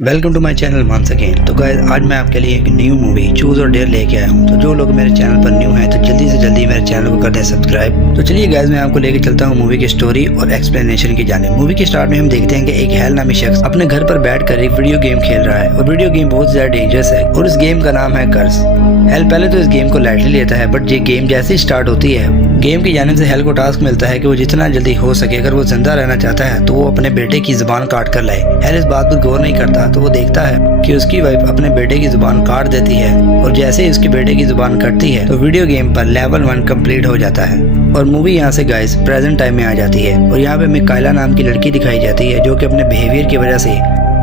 Welcome to my channel once again. तो guys आज मैं आपके लिए एक न्यू मूवी चूज और डेयर लेके आया हूँ। तो जो लोग मेरे चैनल पर न्यू हैं तो जल्दी से जल्दी मेरे चैनल को कर दें सब्सक्राइब। तो चलिए गाइस मैं आपको लेके चलता हूँ मूवी की स्टोरी और एक्सप्लेनेशन की जाने। मूवी के स्टार्ट में हम देखते हैं कि एक हेल नामी शख्स अपने घर पर बैठकर एक वीडियो गेम खेल रहा है और वीडियो गेम बहुत ज्यादा डेंजरस है और इस गेम का नाम है कर्स। हेल पहले तो इस गेम को लाइटली लेता है, बट ये गेम जैसे ही स्टार्ट होती है गेम की जानिब से हेल को टास्क मिलता है कि वो जितना जल्दी हो सके अगर वो जिंदा रहना चाहता है तो वो अपने बेटे की जुबान काट कर लाए। हेल इस बात पर गौर नहीं करता तो वो देखता है कि उसकी वाइफ अपने बेटे की जुबान काट देती है और जैसे ही उसके बेटे की जुबान कटती है तो वीडियो गेम पर लेवल 1 कंप्लीट हो जाता है। और मूवी यहाँ से गाइस प्रेजेंट टाइम में आ जाती है और यहाँ पे हमें कायला नाम की लड़की दिखाई जाती है जो कि अपने बिहेवियर की वजह से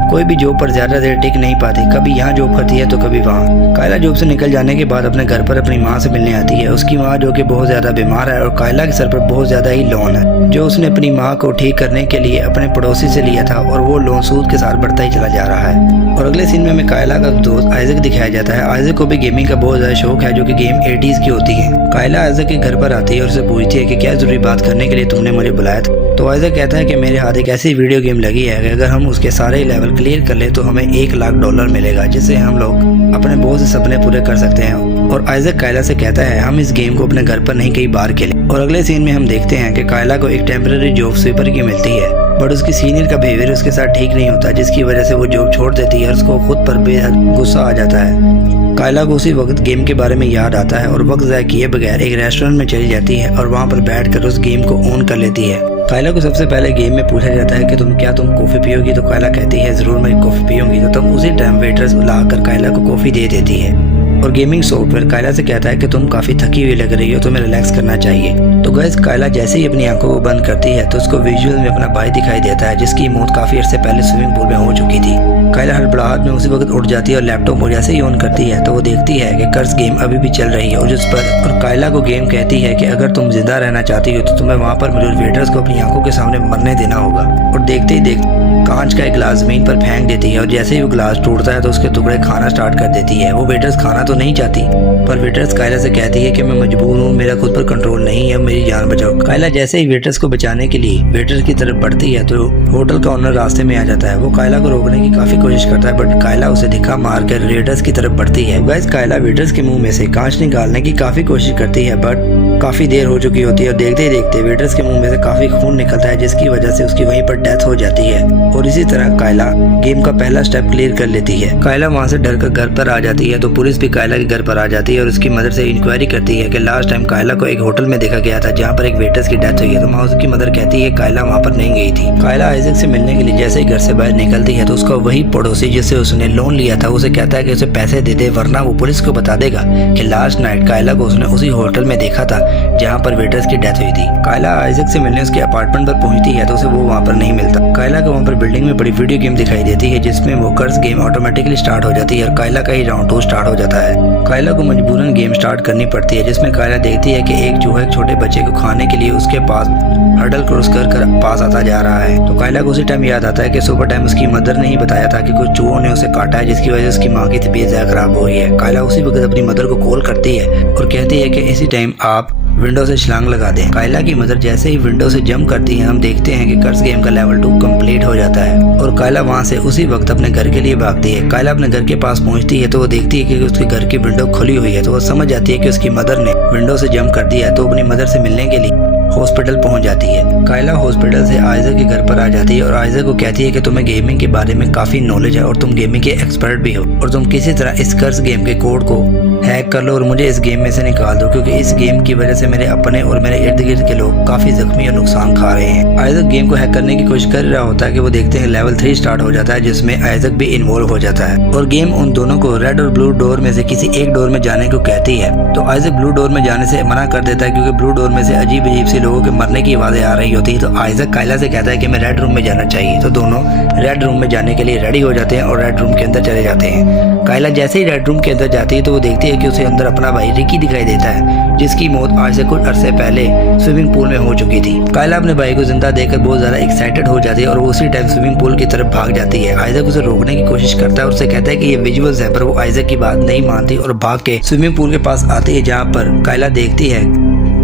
कोई भी जॉब पर ज्यादा देर टिक नहीं पाती, कभी यहाँ जॉब करती है तो कभी वहाँ। कायला जॉब से निकल जाने के बाद अपने घर पर अपनी माँ से मिलने आती है। उसकी माँ जो कि बहुत ज्यादा बीमार है और कायला के सर पर बहुत ज्यादा ही लोन है जो उसने अपनी माँ को ठीक करने के लिए अपने पड़ोसी से लिया था और वो लोन सूद के साथ बढ़ता ही चला जा रहा है। और अगले सीन में हमें कायला का दोस्त आइजक दिखाया जाता है। आइजक को भी गेमिंग का बहुत ज्यादा शौक है जो कि गेम 80s की होती है। कायला आइजक के घर पर आती है और उसे पूछती है कि क्या जरूरी बात करने के लिए तुमने मुझे बुलाया था। तो आइजक कहता है कि मेरे हाथ एक ऐसी वीडियो गेम लगी है कि अगर हम उसके सारे लेवल क्लियर कर ले तो हमें $1 लाख मिलेगा जिससे हम लोग अपने बहुत से सपने पूरे कर सकते हैं। और आइजक कायला से कहता है हम इस गेम को अपने घर पर नहीं कहीं बाहर खेलें। और अगले सीन में हम देखते हैं कि कायला को एक टेम्पररी जॉब स्वीपर की मिलती है, बट उसकी सीनियर का बिहेवियर उसके साथ ठीक नहीं होता जिसकी वजह से वो जॉब छोड़ देती है और उसको खुद पर बेहद गुस्सा आ जाता है। कायला को उसी वक्त गेम के बारे में याद आता है और वक्त ज़ाया किए बगैर एक रेस्टोरेंट में चली जाती है और वहाँ पर बैठकर उस गेम को ऑन कर लेती है। कायला को सबसे पहले गेम में पूछा जाता है कि तुम कॉफी पियोगी। तो कायला कहती है जरूर मैं कॉफी पीऊंगी। तो तुम उसी टाइम वेटर्स लाकर कायला को कॉफी दे देती है और गेमिंग सॉफ्टवेयर कायला से कहता है कि तुम काफी थकी हुई लग रही हो, तुम्हें रिलैक्स करना चाहिए। तो गैस कायला जैसे ही अपनी आंखों को बंद करती है तो उसको विजुअल में अपना भाई दिखाई देता है जिसकी मौत काफी अर्से पहले स्विमिंग पूल में हो चुकी थी। कायला हड़बड़ाहट में उसी वक्त उठ जाती है और लैपटॉप वो जैसे ही ऑन करती है तो वो देखती है कि कर्स गेम अभी भी चल रही है और जिस पर और कायला को गेम कहती है कि अगर तुम जिंदा रहना चाहती हो तो तुम्हें वहाँ पर मौजूद वेटर्स को अपनी आंखों के सामने मरने देना होगा। और देखते ही कांच का एक गिलास जमीन पर फेंक देती है और जैसे ही वो गिलास टूटता है तो उसके टुकड़े खाना स्टार्ट कर देती है। वो वेटर्स खाना तो नहीं चाहती पर वेटर्स कायला से कहती है कि मैं मजबूर हूँ, मेरा खुद पर कंट्रोल नहीं है, मेरी जान बचाओ। कायला जैसे ही वेटर्स को बचाने के लिए वेटर्स की तरफ बढ़ती है तो होटल का ओनर रास्ते में आ जाता है। वो कायला को रोकने की काफी कोशिश करता है बट कायला उसे धिक्का मारकर वेटर्स की तरफ बढ़ती है। वैसे कायला वेटर्स के मुंह में से कांच निकालने की काफी कोशिश करती है बट काफी देर हो चुकी होती है और देखते ही देखते वेटर्स के मुंह में से काफी खून निकलता है जिसकी वजह से उसकी वहीं पर डेथ हो जाती है। और इसी तरह कायला गेम का पहला स्टेप क्लियर कर लेती है। कायला वहाँ से डरकर घर पर आ जाती है तो पुलिस भी कायला के घर पर आ जाती है और उसकी मदर से इंक्वायरी करती है कि लास्ट टाइम कायला को एक होटल में देखा गया था जहाँ पर एक वेटर्स की डेथ हुई है। तो वहाँ उसकी मदर कहती है कायला वहाँ पर नहीं गई थी। कायला आइजक से मिलने के लिए जैसे ही घर से बाहर निकलती है तो उसका वही पड़ोसी जिससे उसने लोन लिया था उसे कहता है कि उसे पैसे दे दे वरना वो पुलिस को बता देगा कि लास्ट नाइट कायला को उसने उसी होटल में देखा था जहाँ पर वेटर्स की डेथ हुई थी। कायला आइजक से मिलने उसके अपार्टमेंट पर पहुंचती है तो उसे वो वहाँ पर नहीं मिलता। कायला को वहाँ पर बिल्डिंग में बड़ी वीडियो गेम दिखाई देती है जिसमें वो कर्स गेम ऑटोमेटिकली स्टार्ट हो जाती है और कायला का ही राउंड 2 स्टार्ट हो जाता है। कायला को मजबूरन गेम स्टार्ट करनी पड़ती है जिसमें कायला देखती है कि एक चूहा एक छोटे बच्चे को खाने के लिए उसके पास हर्डल क्रॉस कर पास आता जा रहा है। तो कायला को उसी टाइम याद आता है कि सुबह टाइम उसकी मदर ने ही बताया था कि कुछ चूहों ने उसे काटा है जिसकी वजह से उसकी माँ की तबीयत ज्यादा खराब हो गई है। कायला उसी वक्त अपनी मदर को कॉल करती है और कहती है कि इसी टाइम आप विंडो से छलांग लगा दें। कायला की मदर जैसे ही विंडो से जंप करती है हम देखते हैं कि कर्स गेम का लेवल 2 कंप्लीट हो जाता है और कायला वहां से उसी वक्त अपने घर के लिए भागती है। कायला अपने घर के पास पहुंचती है तो वो देखती है कि उसके घर की विंडो खुली हुई है तो वो समझ जाती है कि उसकी मदर ने विंडो से जंप कर दिया है तो अपनी मदर से मिलने के लिए हॉस्पिटल पहुंच जाती है। कायला हॉस्पिटल से आइजक के घर पर आ जाती है और आइजक को कहती है कि तुम्हें गेमिंग के बारे में काफी नॉलेज है और तुम गेमिंग के एक्सपर्ट भी हो और तुम किसी तरह इस कर्स गेम के कोड को हैक कर लो और मुझे इस गेम में से निकाल दो क्योंकि इस गेम की वजह से मेरे अपने और मेरे इर्द गिर्द के लोग काफी जख्मी और नुकसान खा रहे हैं। आइजक गेम को हैक करने की कोशिश कर रहा होता है कि वो देखते हैं लेवल 3 स्टार्ट हो जाता है जिसमें आइजक भी इन्वॉल्व हो जाता है और गेम उन दोनों को रेड और ब्लू डोर में से किसी एक डोर में जाने को कहती है। तो आइजक ब्लू डोर में जाने से मना कर देता है क्योंकि ब्लू डोर में से अजीब अजीब से लोगों के मरने की आवाजें आ रही होती है। तो आइजक कायला से कहता है कि मैं रेड रूम में जाना चाहिए। तो दोनों रेड रूम में जाने के लिए रेडी हो जाते हैं और रेड रूम के अंदर चले जाते हैं। कायला जैसे ही रेड रूम के अंदर जाती है तो वो देखती है कि उसे अंदर अपना भाई रिकी दिखाई देता है जिसकी मौत आज से कुछ अरसे पहले स्विमिंग पूल में हो चुकी थी। कायला अपने भाई को जिंदा देखकर बहुत ज्यादा एक्साइटेड हो जाती है और वो उसी टाइम स्विमिंग पूल की तरफ भाग जाती है। आइजक उसे रोकने की कोशिश करता है और उसे कहता है कि ये विजुअल्स है पर वो आइजक की बात नहीं मानती और भाग के स्विमिंग पूल के पास आती है जहाँ पर कायला देखती है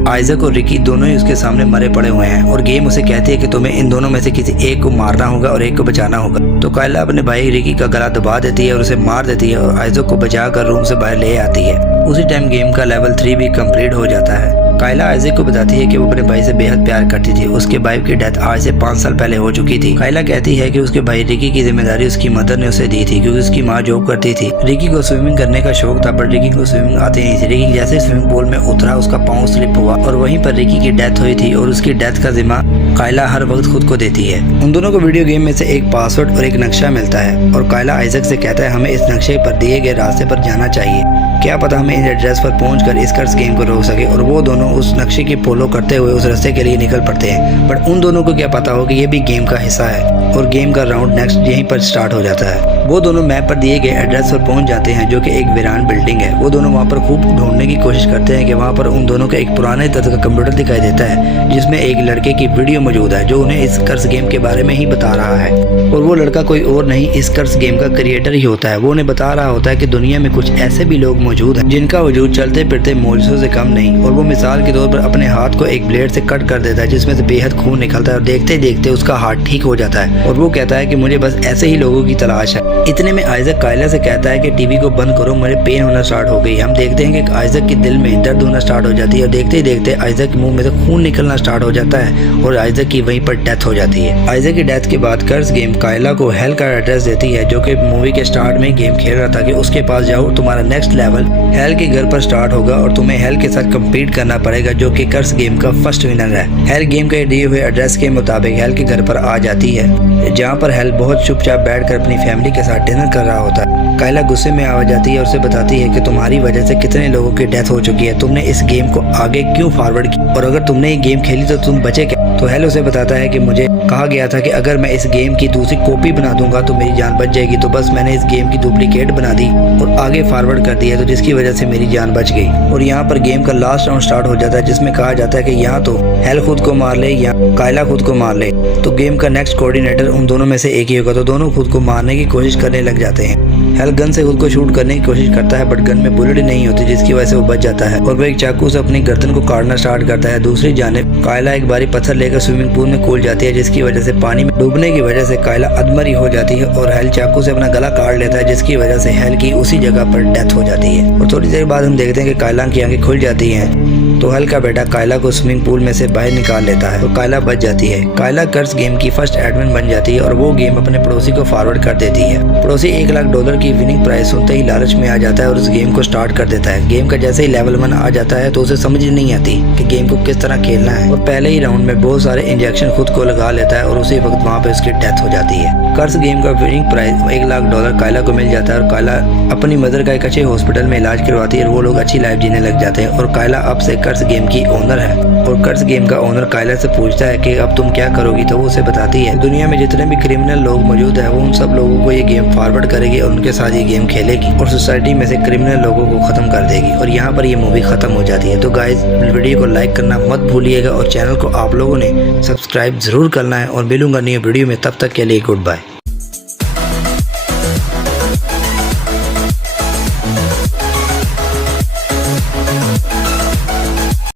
आइजक और रिकी दोनों ही उसके सामने मरे पड़े हुए हैं और गेम उसे कहती है कि तुम्हें इन दोनों में से किसी एक को मारना होगा और एक को बचाना होगा। तो कायला अपने भाई रिकी का गला दबा देती है और उसे मार देती है और आइजक को बचाकर रूम से बाहर ले आती है। उसी टाइम गेम का लेवल 3 भी कंप्लीट हो जाता है। कायला आइजक को बताती है कि वो अपने भाई से बेहद प्यार करती थी। उसके भाई की डेथ आज से 5 साल पहले हो चुकी थी। कायला कहती है कि उसके भाई रिकी की जिम्मेदारी उसकी मदर ने उसे दी थी क्योंकि उसकी माँ जॉब करती थी। रिकी को स्विमिंग करने का शौक था पर रिकी को स्विमिंग आती नहीं थी। रिकी जैसे स्विमिंग पूल में उतरा उसका पाँव स्लिप हुआ और वहीं पर रिकी की डेथ हुई थी और उसकी डेथ का जिम्मा कायला हर वक्त खुद को देती है। उन दोनों को वीडियो गेम में से एक पासवर्ड और एक नक्शा मिलता है और कायला आइजक से कहता है हमें इस नक्शे पर दिए गए रास्ते पर जाना चाहिए। क्या पता हमें इस एड्रेस पर पहुंचकर इस कर्ज गेम को रोक सके। और वो दोनों उस नक्शे की फॉलो करते हुए उस रास्ते के लिए निकल पड़ते हैं। बट उन दोनों को क्या पता हो कि ये भी गेम का हिस्सा है और गेम का राउंड नेक्स्ट यहीं पर स्टार्ट हो जाता है। वो दोनों मैप पर दिए गए एड्रेस पर पहुंच जाते हैं जो कि एक वीरान बिल्डिंग है। वो दोनों वहाँ पर खूब ढूंढने की कोशिश करते हैं कि वहाँ पर उन दोनों का एक पुराने तरह का कंप्यूटर दिखाई देता है जिसमें एक लड़के की वीडियो मौजूद है जो उन्हें इस कर्ज गेम के बारे में ही बता रहा है। और वो लड़का कोई और नहीं इस कर्ज गेम का क्रिएटर ही होता है। वो उन्हें बता रहा होता है कि दुनिया में कुछ ऐसे भी लोग मौजूद हैं जिनका वजूद चलते फिरते मौजूदों से कम नहीं। और वो मिसाल के तौर पर अपने हाथ को एक ब्लेड से कट कर देता है जिसमें से बेहद खून निकलता है और देखते देखते उसका हाथ ठीक हो जाता है। और वो कहता है कि मुझे बस ऐसे ही लोगों की तलाश है। इतने में आइजक कायला से कहता है कि टीवी को बंद करो, मुझे पेन होना स्टार्ट हो गई। हम देखते हैं कि आइजक के दिल में दर्द होना स्टार्ट हो जाती है और देखते ही देखते आइजक के मुंह में से खून निकलना स्टार्ट हो जाता है और आइजक की वहीं पर डेथ हो जाती है। आइजक की डेथ के बाद कर्ज गेम कायला को हेल का एड्रेस देती है जो कि मूवी के स्टार्ट में गेम खेल रहा था कि उसके पास जाओ, तुम्हारा नेक्स्ट लेवल हेल के घर पर स्टार्ट होगा और तुम्हें हेल के साथ कम्पीट करना पड़ेगा जो कि कर्ज गेम का फर्स्ट विनर है। हेल गेम के दिए हुए एड्रेस के मुताबिक हेल के घर पर आ जाती है जहाँ पर हेल बहुत चुपचाप बैठकर अपनी फैमिली के साथ डिनर कर रहा होता है। कायला गुस्से में आ जाती है और उसे बताती है कि तुम्हारी वजह से कितने लोगों की डेथ हो चुकी है, तुमने इस गेम को आगे क्यों फॉरवर्ड किया और अगर तुमने ये गेम खेली तो तुम बचे क्या। तो हेल उसे बताता है कि मुझे कहा गया था कि अगर मैं इस गेम की दूसरी कॉपी बना दूंगा तो मेरी जान बच जाएगी। तो बस मैंने इस गेम की डुप्लीकेट बना दी और आगे फॉरवर्ड कर दिया तो जिसकी वजह से मेरी जान बच गई। और यहाँ पर गेम का लास्ट राउंड स्टार्ट हो जाता है जिसमें कहा जाता है कि यहाँ तो हेल खुद को मार ले या कायला खुद को मार ले। तो गेम का नेक्स्ट कोऑर्डिनेटर उन दोनों में से एक ही होगा। तो दोनों खुद को मारने की कोशिश करने लग जाते हैं। हेल गन से खुद को शूट करने की कोशिश करता है बट गन में बुलेट नहीं होती जिसकी वजह से वो बच जाता है और वो एक चाकू से अपनी गर्दन को काटना स्टार्ट करता है। दूसरी जानिब कायला एक बारी पत्थर लेकर स्विमिंग पूल में कूद जाती है जिसकी वजह से पानी में डूबने की वजह से कायला अधमरी हो जाती है और हेल चाकू से अपना गला काट लेता है जिसकी वजह से हेल की उसी जगह पर डेथ हो जाती है। और थोड़ी देर बाद हम देखते हैं कि कायला की आंखें खुल जाती हैं तो हेल का बेटा कायला को स्विमिंग पूल में से बाहर निकाल लेता है और कायला बच जाती है। कायला कर्ज गेम की फर्स्ट एडमिन बन जाती है और वो गेम अपने पड़ोसी को फॉरवर्ड कर देती है। पड़ोसी $1 लाख की विनिंग प्राइस सुनते ही लालच में आ जाता है और उस गेम को स्टार्ट कर देता है। गेम का जैसे ही लेवल 1 आ जाता है तो उसे समझ नहीं आती कि गेम को किस तरह खेलना है और पहले ही राउंड में बहुत सारे इंजेक्शन खुद को लगा लेता है और उसी वक्त वहाँ पे उसकी डेथ हो जाती है। कर्ज गेम का विनिंग प्राइस $1 लाख कायला को मिल जाता है और कायला अपनी मदर का एक अच्छे हॉस्पिटल में इलाज करवाती है और वो लोग अच्छी लाइफ जीने लग जाते हैं। और कायला अब से कर्ज गेम की ओनर है और कर्ज गेम का ओनर कायला से पूछता है कि अब तुम क्या करोगी। तो वो उसे बताती है दुनिया में जितने भी क्रिमिनल लोग मौजूद है वो उन सब लोगों को ये गेम फॉरवर्ड करेगी और उनके साथ ये गेम खेलेगी और सोसाइटी में से क्रिमिनल लोगों को खत्म कर देगी। और यहाँ पर ये मूवी खत्म हो जाती है। तो गाइज वीडियो को लाइक करना मत भूलिएगा और चैनल को आप लोगों ने सब्सक्राइब जरूर करना है और मिलूंगा नई वीडियो में। तब तक के लिए गुड बाय।